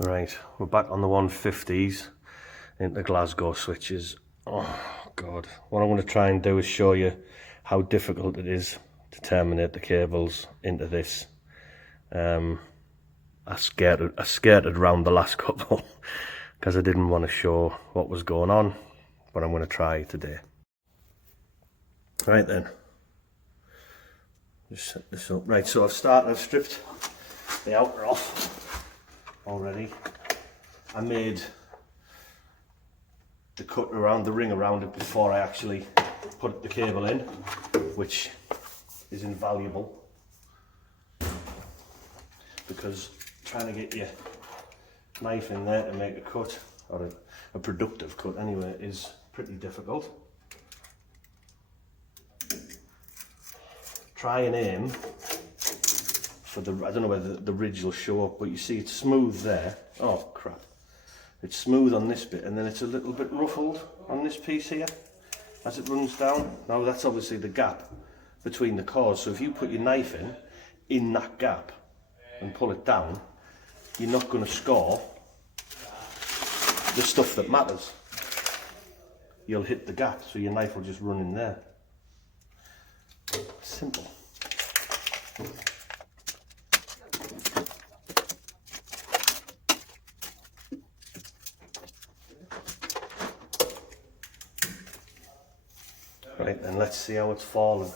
Right, we're back on the 150s into Glasgow Switches. Oh God, what I'm going to try and do is show you how difficult it is to terminate the cables into this. I skirted around the last couple because I didn't want to show what was going on, but I'm going to try today. Right then, just set this up. Right, so I've stripped the outer off already. I made the cut around the ring around it before I actually put the cable in, which is invaluable because trying to get your knife in there to make a cut, or a productive cut anyway, is pretty difficult. Try and aim for the, I don't know whether the ridge will show up, but you see it's smooth there. Oh crap. It's smooth on this bit and then it's a little bit ruffled on this piece here as it runs down. Now that's obviously the gap between the cores, so if you put your knife in that gap and pull it down, you're not going to score the stuff that matters. You'll hit the gap, so your knife will just run in there. Simple. Right then, let's see how it's fallen.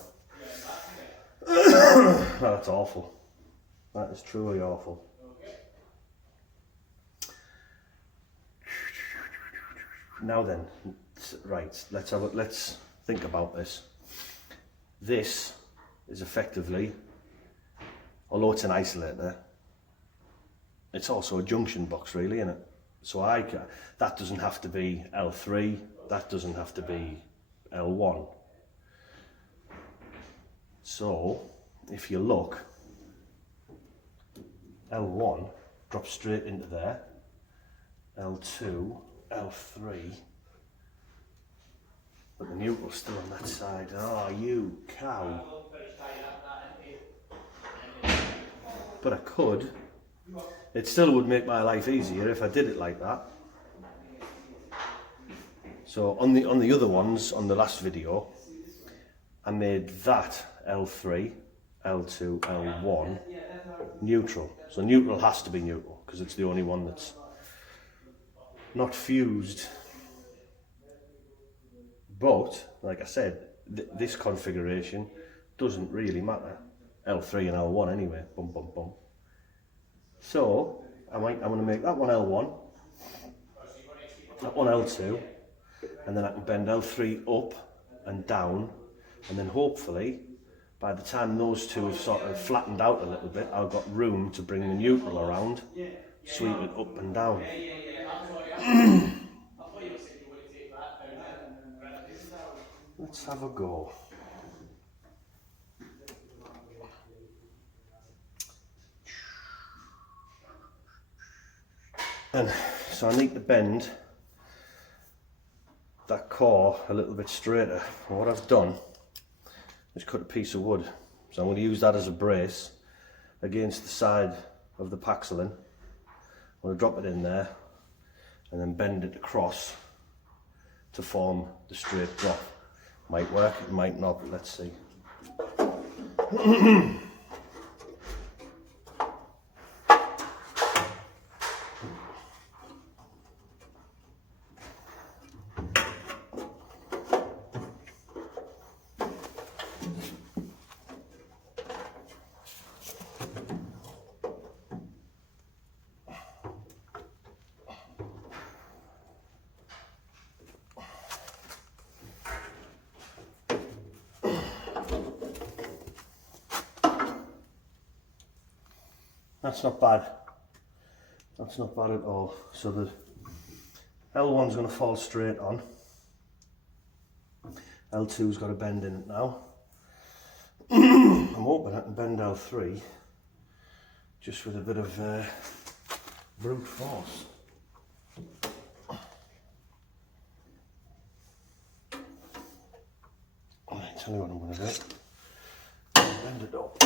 Oh, that's awful. That is truly awful. Now then, right, let's think about this. This is effectively, although it's an isolator, it's also a junction box really, isn't it? So that doesn't have to be L3, that doesn't have to be L1. So if you look, L1 drops straight into there, L2, L3, but the neutral's still on that side. Oh, you cow. But I could. It still would make my life easier if I did it like that. So on the other ones, on the last video, I made that L3, L2, L1 neutral. So neutral has to be neutral because it's the only one that's not fused. But like I said, this configuration doesn't really matter. L3 and L1 anyway. Bum bum bum. So I'm going to make that one L1, that one L2, and then I can bend L3 up and down, and then hopefully by the time those two have sort of flattened out a little bit, I've got room to bring the neutral around, sweep it up and down. Let's have a go. And so I need to bend that core a little bit straighter. And what I've done is cut a piece of wood. So I'm going to use that as a brace against the side of the paxolin. I'm going to drop it in there and then bend it across to form the straight drop. Might work, it might not, but let's see. That's not bad. That's not bad at all. So the L1's going to fall straight on. L2's got a bend in it now. I'm hoping I can bend L3 just with a bit of brute force. Alright, tell you what I'm going to do. Bend it up.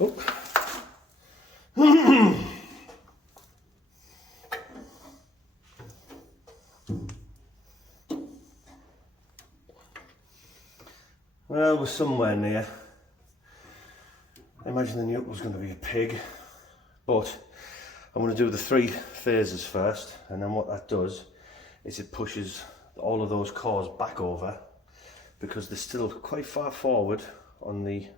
Oh. Well, we're somewhere near. I imagine the nut was going to be a pig, but I'm going to do the 3 phases first, and then what that does is it pushes all of those cores back over, because they're still quite far forward on the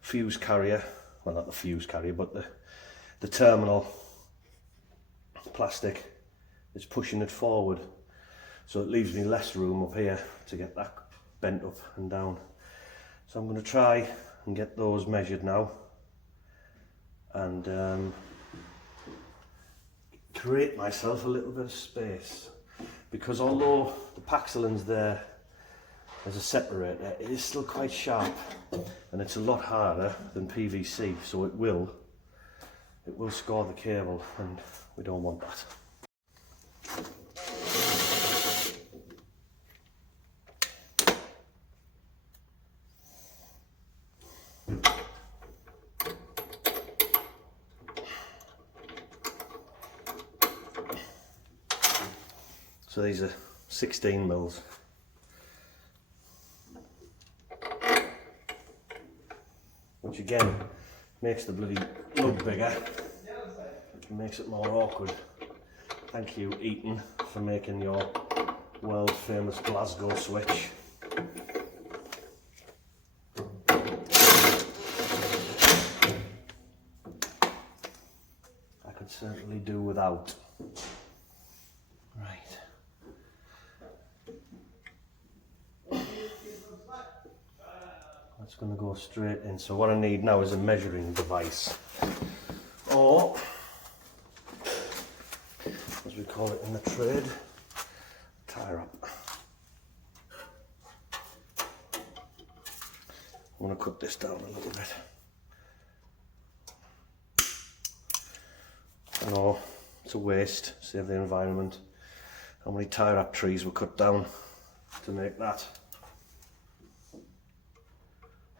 fuse carrier. Well, not the fuse carrier, but the terminal plastic is pushing it forward, so it leaves me less room up here to get that bent up and down. So I'm going to try and get those measured now, and create myself a little bit of space, because although the Paxilon's there as a separator, it is still quite sharp, and it's a lot harder than PVC, so it will score the cable, and we don't want that. So these are 16 mils. Which again makes the bloody lug bigger and makes it more awkward. Thank you, Eaton, for making your world famous Glasgow switch. I could certainly do without. Right. That's going to go straight in. So what I need now is a measuring device, or as we call it in the trade, tie wrap. I'm going to cut this down a little bit. I know it's a waste, save the environment. How many tie wrap trees were cut down to make that?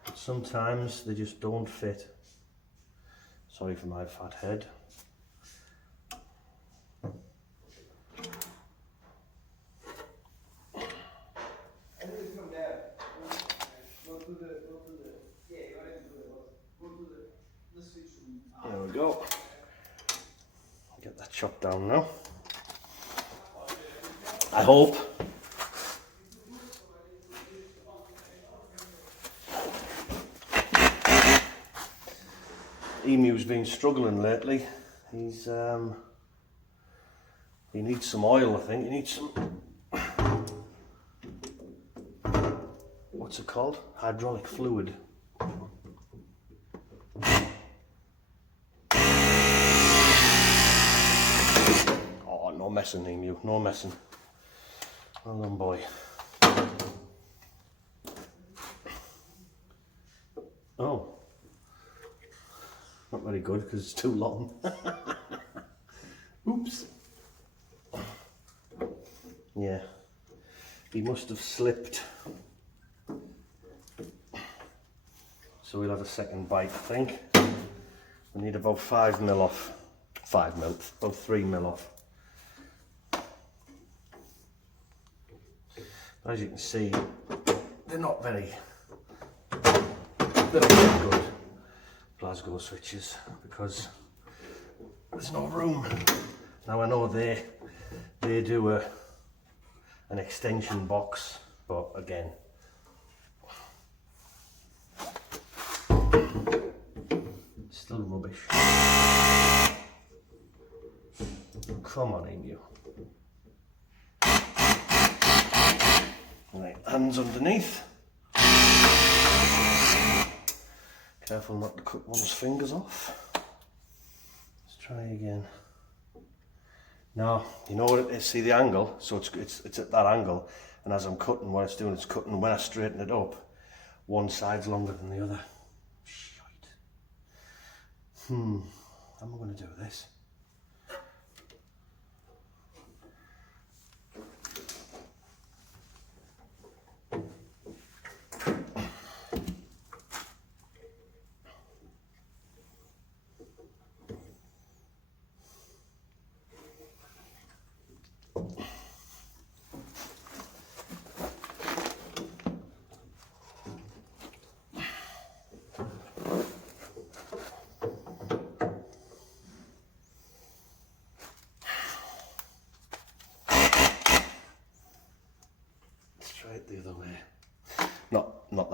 But sometimes they just don't fit. Sorry for my fat head. There we go. Get that chopped down now. I hope. Emu's been struggling lately. He needs some oil, I think. He needs some, what's it called? Hydraulic fluid. Oh, no messing, Emu, no messing. Well done, boy. Oh. Not very good because it's too long. Oops. Yeah. He must have slipped. So we'll have a second bite, I think. We need about 5 mil off. 5 mil, about 3 mil off. As you can see, they're not very good Glasgow switches, because there's no room. Now I know they do an extension box, but again, it's still rubbish. Come on, Emu. Right, hands underneath. Careful not to cut one's fingers off. Let's try again. Now, you know what it is, see the angle? So it's at that angle, and as I'm cutting, what it's doing, it's cutting. When I straighten it up, one side's longer than the other. Shite. How am I going to do this?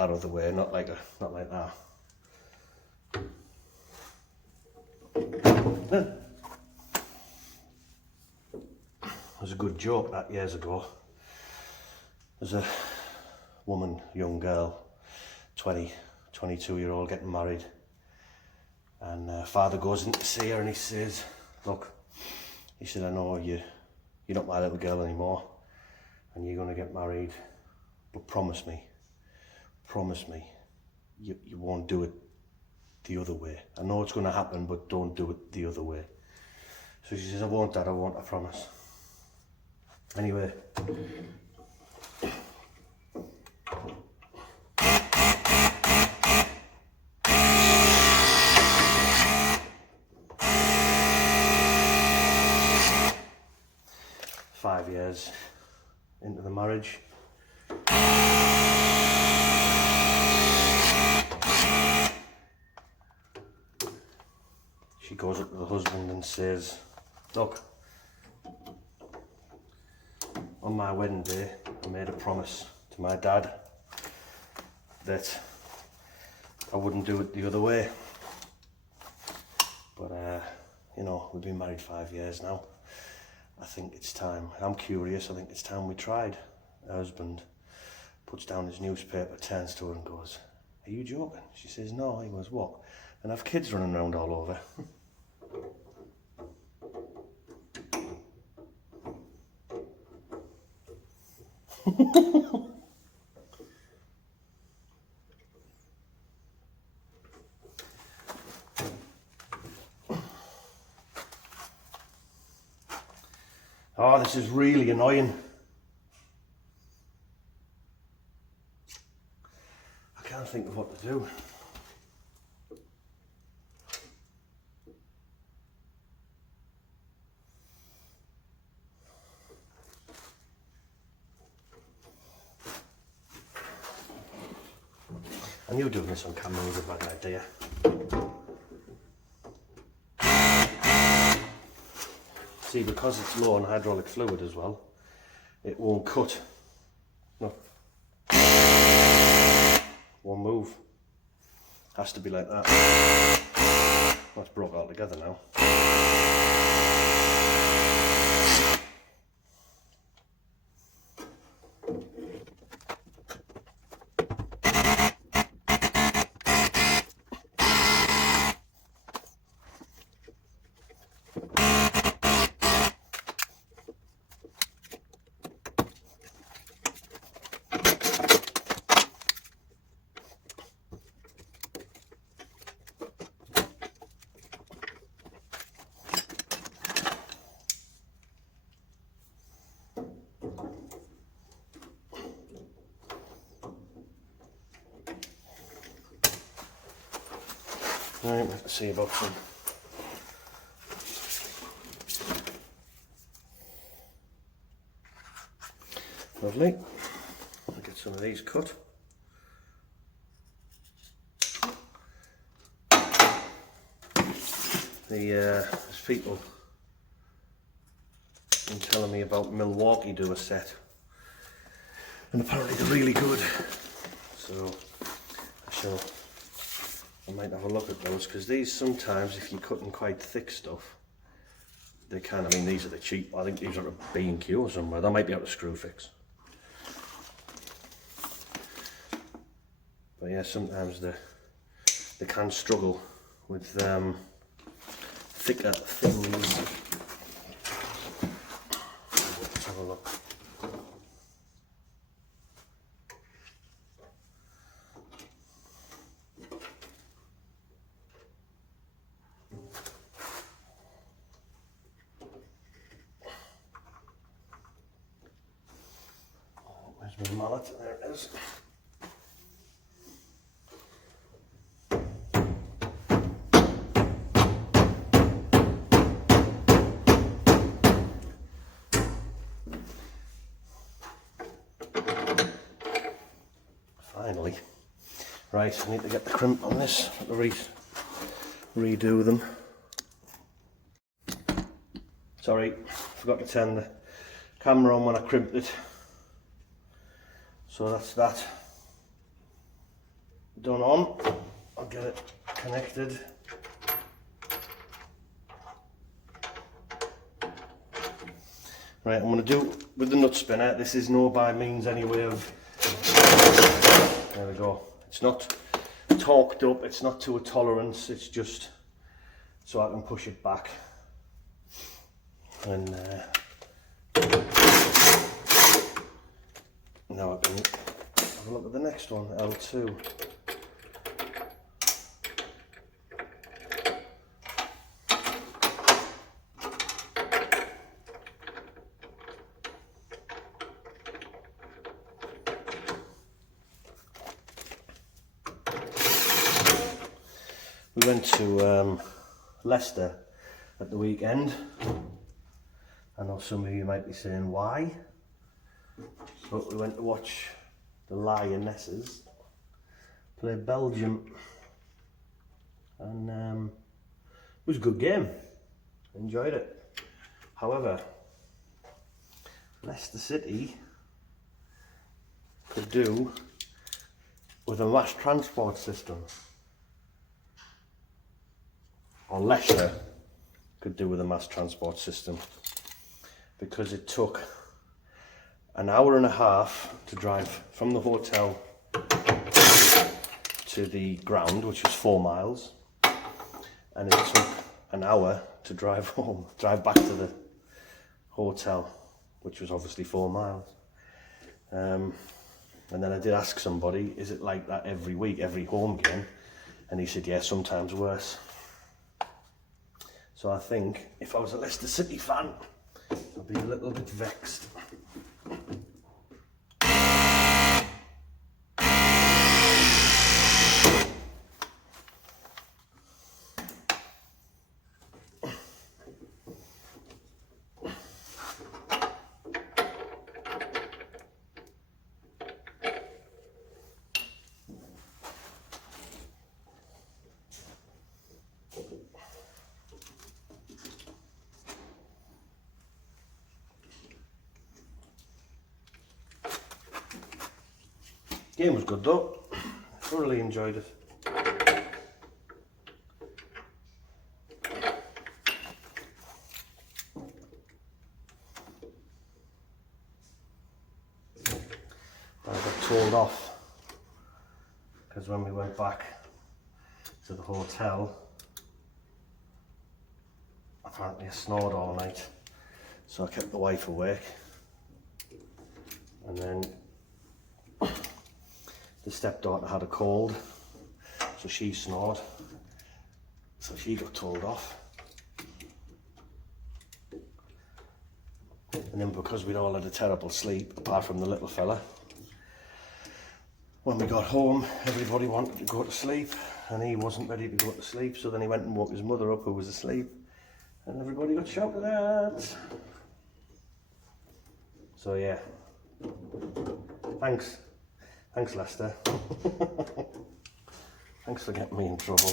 that other way, not like that. There's a good joke that years ago. There's a woman, young girl, 22-year-old, getting married, and father goes in to see her and he says, look, he said, I know you're not my little girl anymore and you're going to get married, but promise me you won't do it the other way. I know it's going to happen, but don't do it the other way. So she says, I won't, Dad, I promise. Anyway, five years into the marriage, she goes up to the husband and says, look, on my wedding day I made a promise to my dad that I wouldn't do it the other way, but you know, we've been married 5 years now. I think it's time. I'm curious, I think it's time we tried. Her husband puts down his newspaper, turns to her and goes, are you joking? She says, no. He goes, what? And have kids running around all over. Oh, this is really annoying. I can't think of what to do. I knew doing this on camera was a bad idea. See, because it's low on hydraulic fluid as well, it won't cut. No. Won't move. Has to be like that. That's broke all together now. Right, let's see about some. Lovely. I'll get some of these cut. There's people been telling me about Milwaukee do a set, and apparently they're really good. So I might have a look at those, because these sometimes, if you're cutting quite thick stuff, they can. I mean, these are the cheap. I think these are a B&Q or somewhere. They might be out of screw fix. But yeah, sometimes they can struggle with thicker things. Let's have a look. Where's my mallet? There it is. Finally. Right, I need to get the crimp on this, redo them. Sorry, forgot to turn the camera on when I crimped it. So that's that. done on. I'll get it connected. Right, I'm going to do with the nut spinner. This is no by means any way of, there we go, it's not torqued up, it's not to a tolerance, it's just so I can push it back. And now I can have a look at the next one, L2. We went to Leicester at the weekend. I know some of you might be saying why, but we went to watch the Lionesses play Belgium, and it was a good game. Enjoyed it. However, Leicester City could do with a mass transport system. Or Leicester could do with a mass transport system, because it took an hour and a half to drive from the hotel to the ground, which was 4 miles, and it took an hour to drive home, drive back to the hotel, which was obviously 4 miles. And then I did ask somebody, is it like that every week, every home game? And he said, yeah, sometimes worse. So I think if I was a Leicester City fan, I'd be a little bit vexed. Game was good though, thoroughly enjoyed it. I got told off because when we went back to the hotel, apparently I snored all night, so I kept the wife awake, and then the stepdaughter had a cold, so she snored, so she got told off. And then because we'd all had a terrible sleep, apart from the little fella, when we got home, everybody wanted to go to sleep, and he wasn't ready to go to sleep, so then he went and woke his mother up, who was asleep, and everybody got shouted at. So yeah, thanks Leicester. Thanks for getting me in trouble.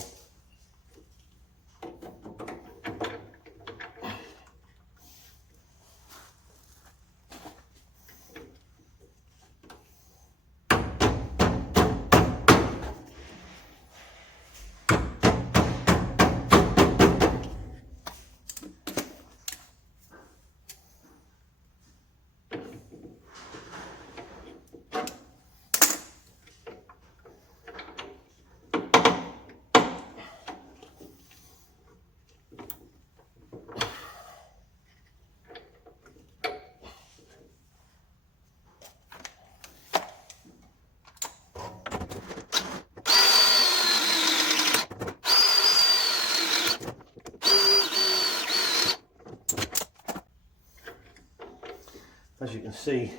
As you can see,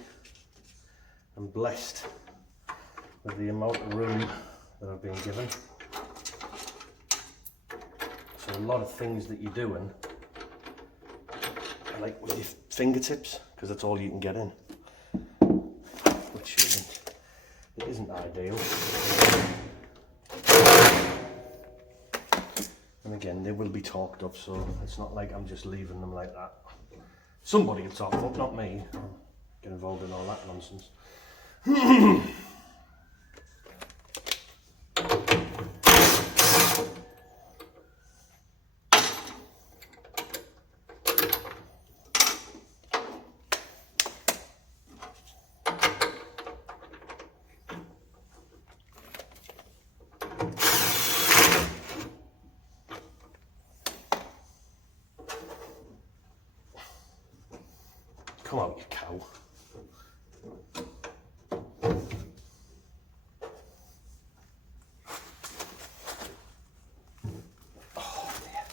I'm blessed with the amount of room that I've been given. So a lot of things that you're doing are like with your fingertips, because that's all you can get in, which isn't ideal. And again, they will be talked up, so it's not like I'm just leaving them like that. Somebody will talk up, not me. Get involved in all that nonsense. Come out, you cow. Oh dear.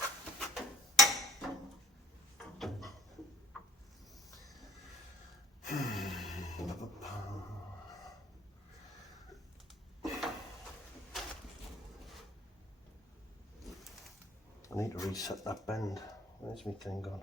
I need to reset that bend. Where's my thing gone?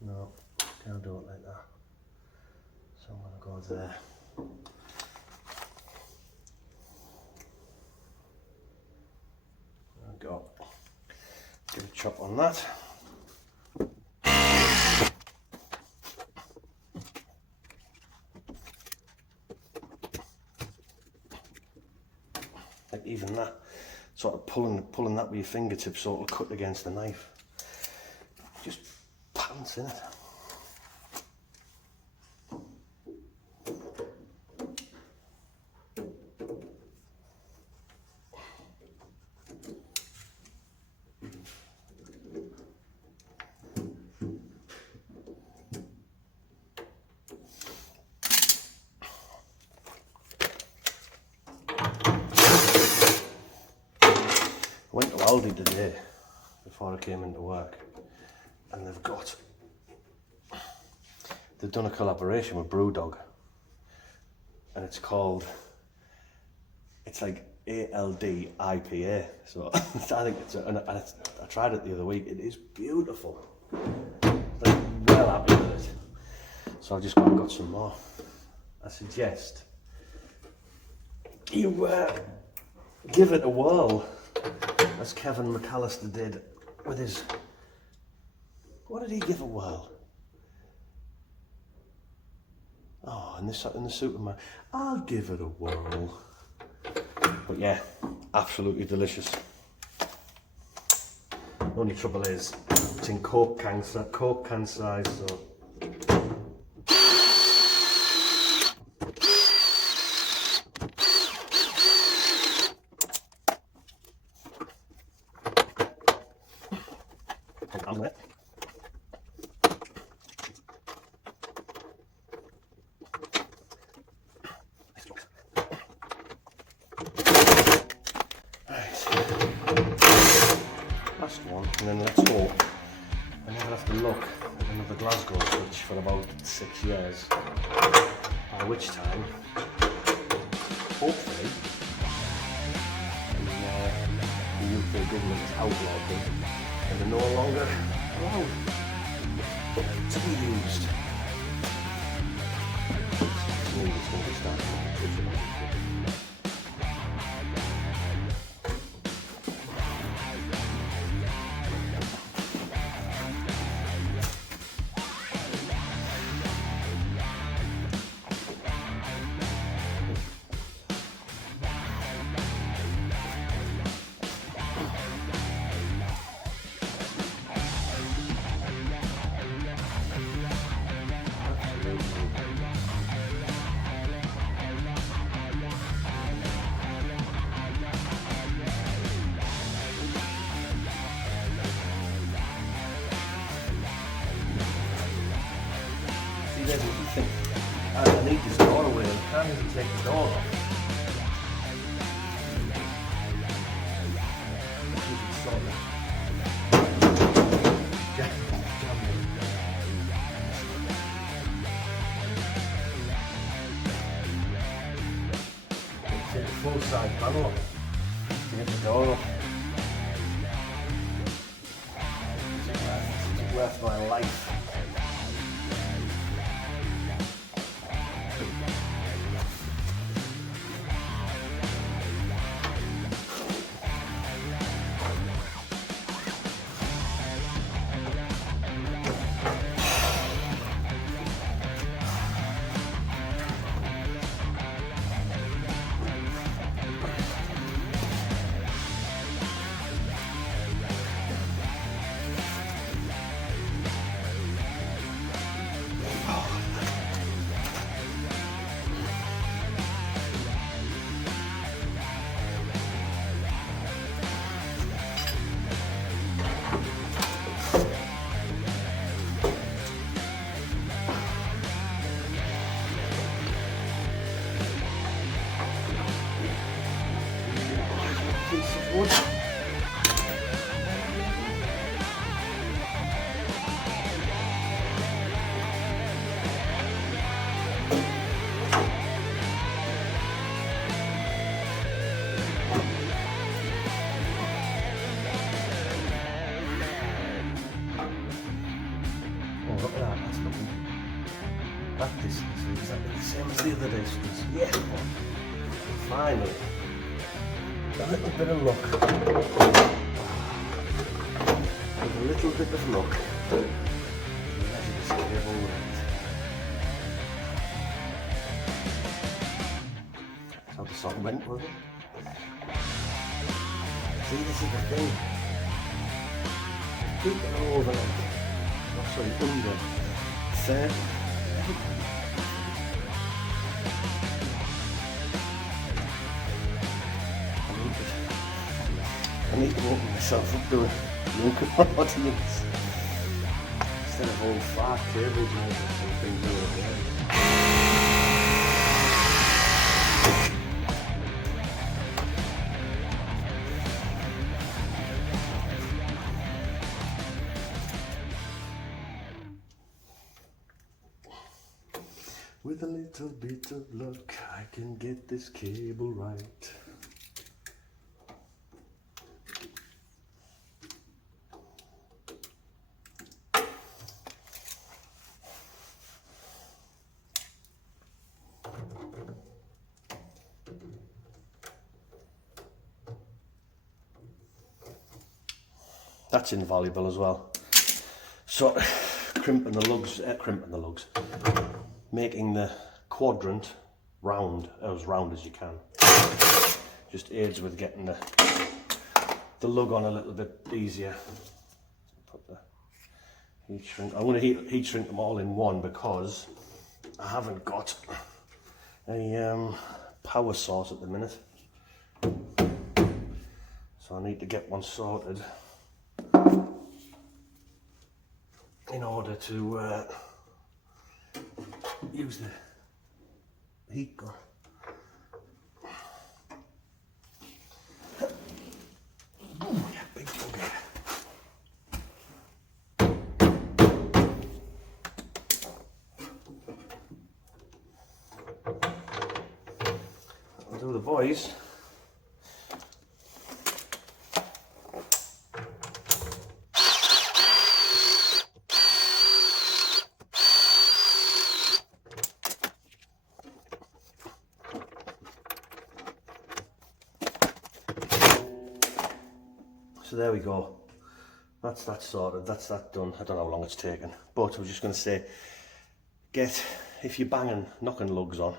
No, can't do it like that. So I'm going to go there. There we go. Give a chop on that. Like even that, sort of pulling that with your fingertips so it'll cut against the knife. Just pants in it. I went to Aldi today before I came into work, and they've done a collaboration with Brewdog, and it's like ALD IPA. So I think I tried it the other week. It is beautiful. I'm well happy with it. So I've just got some more. I suggest you give it a whirl, as Kevin McAllister did with his. What did he give a whirl? Oh, in the Superman. I'll give it a whirl. But yeah, absolutely delicious. The only trouble is, it's in Coke can size, so. I'm it. Last one, and then let's hope I never have to look at another Glasgow Switch for about 6 years, by which time, hopefully, the UK government has outlawed them and they're no longer allowed to be used. It's going to start. You think, I need this door away, and I can't even take the door off. Take the full side panel off to get the door off. It's worth my life. That distance is exactly the same as the other distance. Yeah, finally. A little bit of luck. With a little bit of luck. Measure this cable length. That's how the song went, was it? See, this is the thing. Keep it over like, oh sorry, under 30. I need to open myself up to a younger audience instead of all 5 cables and everything doing it. With a little bit of luck, I can get this cable right. That's invaluable as well. Sort of crimping the lugs, making the quadrant round, as round as you can. Just aids with getting the lug on a little bit easier. Put the heat shrink. I'm going to heat shrink them all in one because I haven't got a power source at the minute. So I need to get one sorted in order to use the heat gun. Yeah, big bugger. I'll do the boys. So there we go. That's that sorted. That's that done. I don't know how long it's taken, but I was just going to say, if you're knocking lugs on,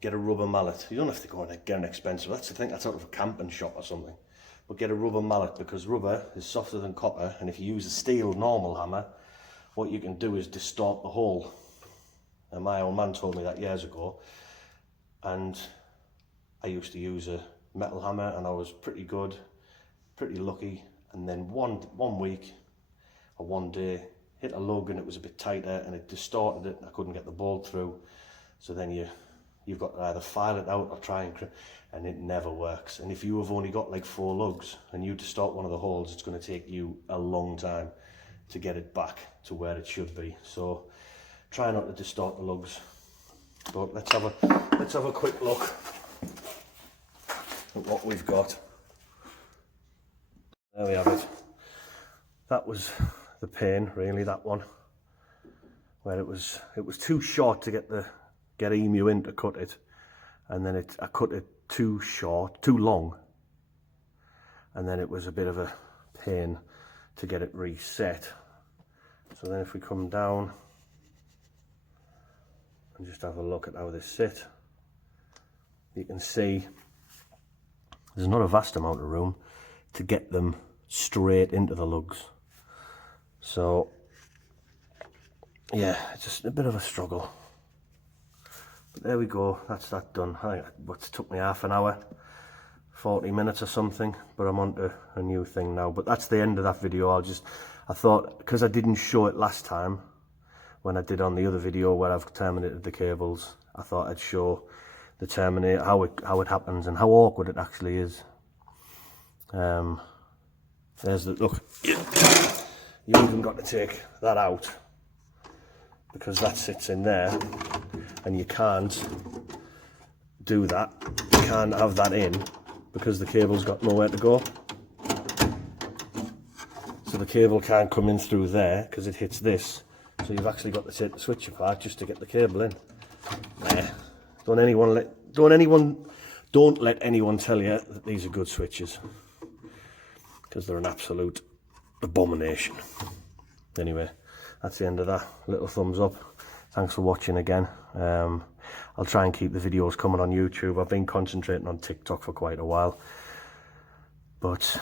get a rubber mallet. You don't have to go and get an expensive. That's the thing. That's out of a camping shop or something. But get a rubber mallet because rubber is softer than copper, and if you use a steel normal hammer, what you can do is distort the hole. And my old man told me that years ago, and I used to use a metal hammer, and I was pretty good. Pretty lucky, and then one week or one day hit a lug and it was a bit tighter and it distorted it and I couldn't get the bolt through. So then you've got to either file it out or try and it never works. And if you have only got like 4 lugs and you distort one of the holes, it's going to take you a long time to get it back to where it should be. So try not to distort the lugs. But let's have a quick look at what we've got. There we have it. That was the pain, really, that one, where it was too short to get Emu in to cut it, and then I cut it too long, and then it was a bit of a pain to get it reset. So then if we come down and just have a look at how they sit, you can see there's not a vast amount of room to get them straight into the lugs. So yeah, it's just a bit of a struggle. But there we go, that's that done. What's took me half an hour, 40 minutes or something, but I'm on to a new thing now. But that's the end of that video. I thought, because I didn't show it last time when I did on the other video where I've terminated the cables, I thought I'd show the terminate, how it happens and how awkward it actually is. There's the look. You even got to take that out because that sits in there, and you can't do that. You can't have that in because the cable's got nowhere to go. So the cable can't come in through there because it hits this. So So you've actually got to take the switch apart just to get the cable in. Nah. Don't let anyone tell you that these are good switches, because they're an absolute abomination. Anyway, that's the end of that. Little thumbs up. Thanks for watching again. I'll try and keep the videos coming on YouTube. I've been concentrating on TikTok for quite a while, but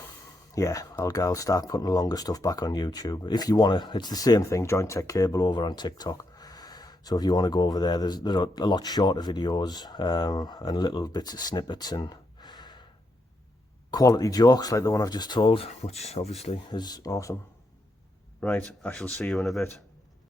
yeah, I'll start putting the longer stuff back on YouTube. If you want to, it's the same thing, Joint Tech Cable over on TikTok. So if you want to go over there, there's a lot shorter videos and little bits of snippets and quality jokes like the one I've just told, which obviously is awesome. Right, I shall see you in a bit.